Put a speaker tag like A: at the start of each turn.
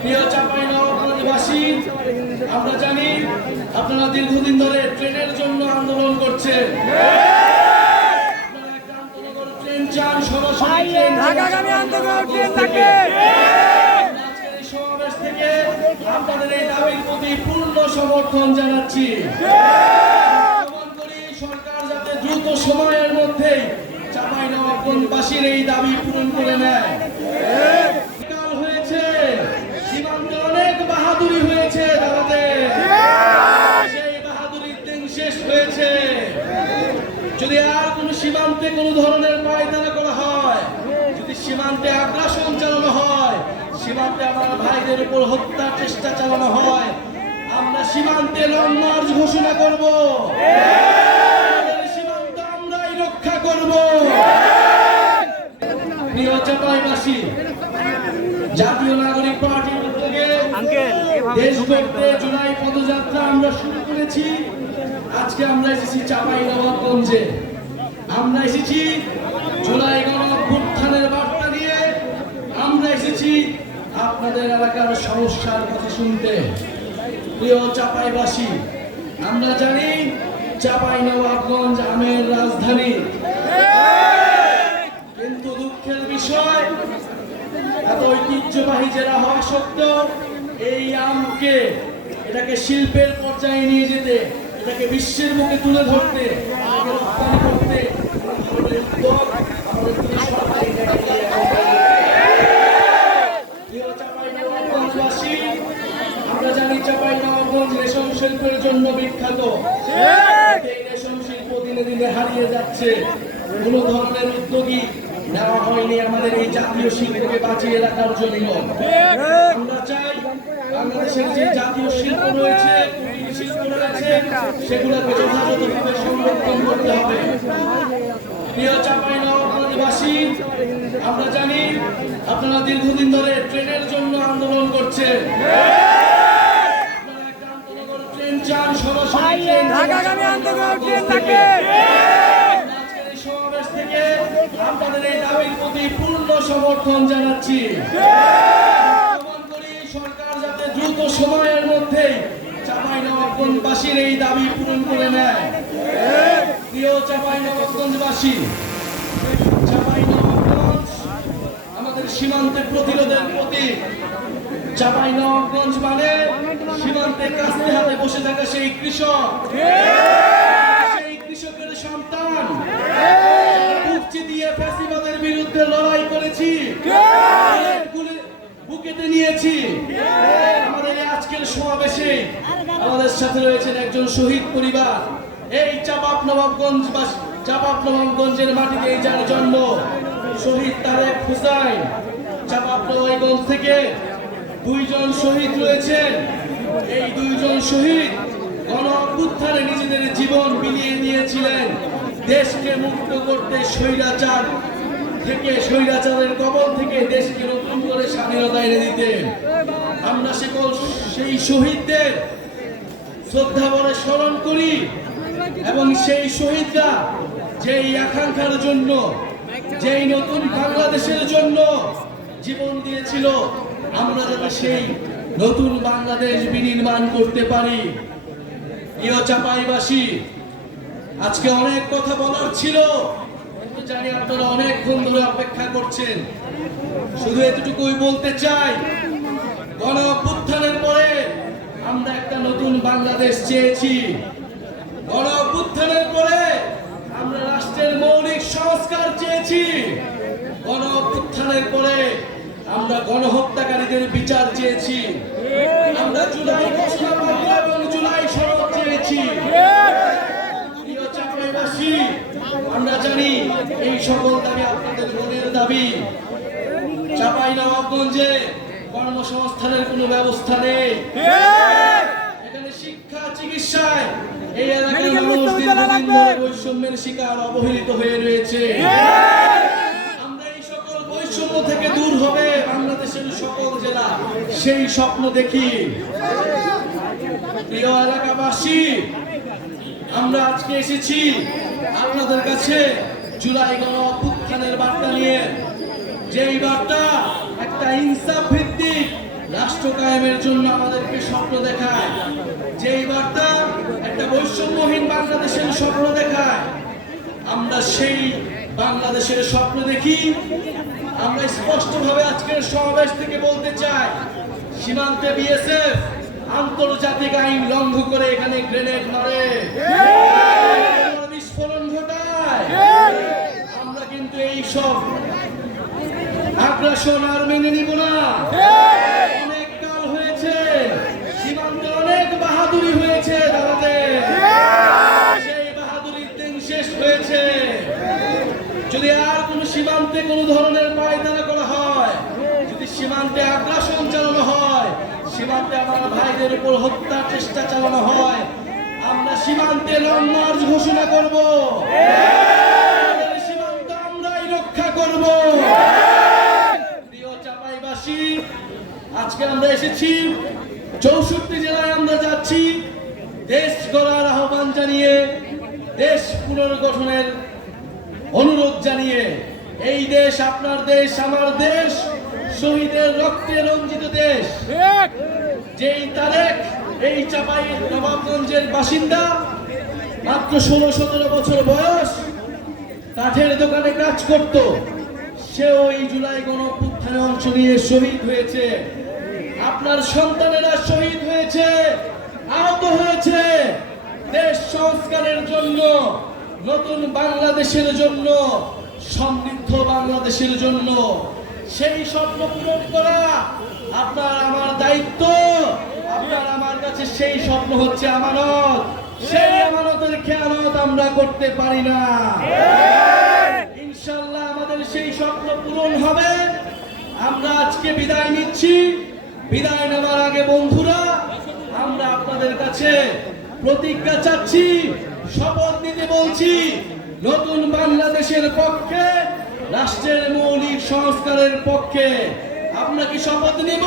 A: প্রিয় চাপাই আমরা জানি আপনারা দীর্ঘদিন ধরে ট্রেনের জন্য আন্দোলন করছেন। ট্রেন চান সরাসরি ট্রেন
B: ট্রেন থাকে।
A: সমাবেশ থেকে আপনাদের এই দাবির প্রতি পূর্ণ সমর্থন জানাচ্ছি। সরকার যাতে দ্রুত সময়ের মধ্যেই চাপাই নবাবগঞ্জবাসীর এই দাবি পূরণ করে নেয় কাল হয়েছে সীমান্তে অনেক বাহাদুরি হয়েছে দাদাদের সেই বাহাদুরির দিন শেষ হয়েছে যদি আর কোন সীমান্তে কোন ধরনের পায়তারা করা হয় যদি সীমান্তে আগ্রাসন চালানো হয় সীমান্তে আমার ভাইদের উপর হত্যার চেষ্টা চালানো হয়, আমরা সীমান্তে লং মার্চ ঘোষণা করব। সীমান্ত আমরাই রক্ষা করব। জাতীয় নাগরিক পার্টির উদ্যোগে দেশ গড়তে জুলাই পদযাত্রা আমরা শুরু করেছি। আজকে আমরা এসেছি চাপাই নবাবগঞ্জে আমরা এসেছি জুলাই গণঅভ্যুত্থানের বার্তা নিয়ে আমরা এসেছি আপনাদের এলাকার সমস্যার কথা শুনতে। প্রিয় চাপাইবাসী, আমরা জানি চাপাই নবাবগঞ্জ আমের রাজধানী। কিন্তু দুঃখের বিষয়, এত ঐতিহ্যবাহী জেলা হওয়া সত্ত্বেও এই আমকে, এটাকে শিল্পের পর্যায়ে নিয়ে যেতে, এটাকে বিশ্বের মুখে তুলে ধরতে রপ্তানি করতে আমাদের উদ্যোগ, আমাদের সরকারি আমরা জানি রেশম শিল্পের জন্য বিখ্যাত। এই রেশম শিল্প দিনে দিনে হারিয়ে যাচ্ছে। কোন ধরনের উদ্যোগী নেওয়া হয়নি আমাদের এই জাতীয় শিল্পকে বাঁচিয়ে রাখার জন্য। আমরা চাই বাংলাদেশের যে জাতীয় শিল্প রয়েছে শিল্প রয়েছে সেগুলোকে যথাযথভাবে সংরক্ষণ করতে হবে। প্রিয় চাপাই নবাবগঞ্জবাসী আমরা জানি আপনারা দীর্ঘদিন ধরে ট্রেনের জন্য আন্দোলন করছেন। আপনাদের এই দাবির প্রতি পূর্ণ সমর্থন জানাচ্ছি। সরকার যাতে দ্রুত সময়ের মধ্যেই চাপাই নবাবগঞ্জবাসীর এই দাবি পূরণ করে নেয়। প্রিয় চাপাই নবাবগঞ্জবাসী চাপাই নবাবগঞ্জ আমাদের সীমান্তে প্রতিরোধের প্রতীক চাপাই নবাবগঞ্জ মানে সীমান্তে কাস্তে হাতে বসে থাকা সেই কৃষক। সেই কৃষকের সন্তান। দিয়ে ফ্যাসিবাদের বিরুদ্ধে লড়াই করেছি। বুকেতে নিয়েছি। আমাদের আজকের সমাবেশে আমাদের সাথে রয়েছেন একজন শহীদ পরিবার। এই চাপাপ নবাবগঞ্জ চাপাপ নবাবগঞ্জের মাটিতে যার জন্ম শহীদ তারেক হুসাইন। চাপাপ থেকে। দুইজন শহীদ রয়েছেন। এই দুইজন শহীদ গণ অভ্যুত্থানে নিজেদের জীবন বিলিয়ে দিয়েছিলেন। দেশকে মুক্ত করতে স্বৈরাচার থেকে স্বৈরাচারের কবল থেকে দেশকে নতুন করে স্বাধীনতা এনে দিতে। আমরা সকল সেই শহীদদের শ্রদ্ধা ভরে স্মরণ করি এবং সেই শহীদরা যেই আকাঙ্ক্ষার জন্য, যেই নতুন বাংলাদেশের জন্য জীবন দিয়েছিল, আমরা যাতে সেই নতুন বাংলাদেশ বিনির্মাণ করতে পারি। প্রিয় চাপাইবাসী, আজকে অনেক কথা বলার ছিল জানি আপনারা অনেকক্ষণ ধরে অপেক্ষা করছেন। শুধু এতটুকুই বলতে চাই, গণ অভ্যুত্থানের পরে আমরা একটা নতুন বাংলাদেশ চেয়েছি। গণ অভ্যুত্থানের পরে আমরা রাষ্ট্রের মৌলিক সংস্কার চেয়েছি। গণ অভ্যুত্থানের পরে আমরা গণহত্যাকারীদের বিচার চেয়েছি। আমরা জুলাই এবং জুলাই সনদ চেয়েছি। আমরা জানি এই সকল দাবি আপনাদের মনের দাবি। চাপাই নবাবগঞ্জে কর্মসংস্থানের কোনো ব্যবস্থা নেই। এখানে শিক্ষা চিকিৎসায় এই এলাকার মানুষ বৈষম্যের শিকার অবহেলিত হয়ে রয়েছে। সকল জেলা, সেই স্বপ্ন দেখি। প্রিয় এলাকাবাসী, আমরা আজকে এসেছি আপনাদের কাছে জুলাই গণ অভ্যুত্থানের বার্তা নিয়ে। যেই বার্তা একটা ইনসাফ ভিত্তিক রাষ্ট্র কায়েমের জন্য আমাদেরকে স্বপ্ন দেখায়। যেই বার্তা একটা বৈষম্যহীন বাংলাদেশের স্বপ্ন দেখায়। আমরা সেই বাংলাদেশের স্বপ্ন দেখি আমরা স্পষ্টভাবে আজকের সমাবেশ থেকে বলতে চাই, সীমান্তে বিএসএফ আন্তর্জাতিক আইন লঙ্ঘন করে এখানে গ্রেনেড মারে। বিস্ফোরণ ঘটায় আমরা কিন্তু এই সব আগ্রাসন আর মেনে নিব না। অনেক কাল হয়েছে, সীমান্তে অনেক বাহাদুরি হয়েছে দাদাদের সেই বাহাদুরির দিন শেষ হয়েছে। যদি আর কোন সীমান্তে কোন ধরনের পায়দারা করা হয় যদি সীমান্তে আগ্রাসন চালানো হয়। সীমান্তে আমার ভাইদের উপর হত্যার চেষ্টা চালানো হয়। আমরা সীমান্তে লং মার্চ ঘোষণা করব। সীমান্ত আমরাই রক্ষা করব। প্রিয় চাপাইবাসী, আজকে আমরা এসেছি। চৌষট্টি জেলায় আমরা যাচ্ছি। দেশ গড়ার আহ্বান জানিয়ে, দেশ পুনর্গঠনের অনুরোধ জানিয়ে। এই দেশ আপনার দেশ, আমার দেশ। শহীদের রক্তে রঞ্জিত দেশ। যেই তারেক এই চাপাই নবাবগঞ্জের বাসিন্দা মাত্র ষোলো সতেরো বছর বয়স কাঠের দোকানে কাজ করত। সেও এই জুলাই গণপুত্থানে অংশ নিয়ে শহীদ হয়েছে। আপনার সন্তানেরা শহীদ হয়েছে আহত হয়েছে। দেশ সংস্কারের জন্য নতুন বাংলাদেশের জন্য সমৃদ্ধ বাংলাদেশের জন্য সেই স্বপ্ন পূরণ করা আপনার আমার দায়িত্ব। আপনার আমার কাছে সেই স্বপ্ন হচ্ছে আমানত। সেই আমানতের খেয়ালত আমরা করতে পারি না। ইনশাল্লাহ আমাদের সেই স্বপ্ন পূরণ হবে। আমরা আজকে বিদায় নিচ্ছি। বিদায় নেওয়ার আগে বন্ধুরা, আমরা আপনাদের কাছে প্রতিজ্ঞা চাচ্ছি, শপথ নিতে বলছি, নতুন বাংলাদেশের পক্ষে রাষ্ট্রের মৌলিক সংস্কারের পক্ষে আপনাকে শপথ নিব।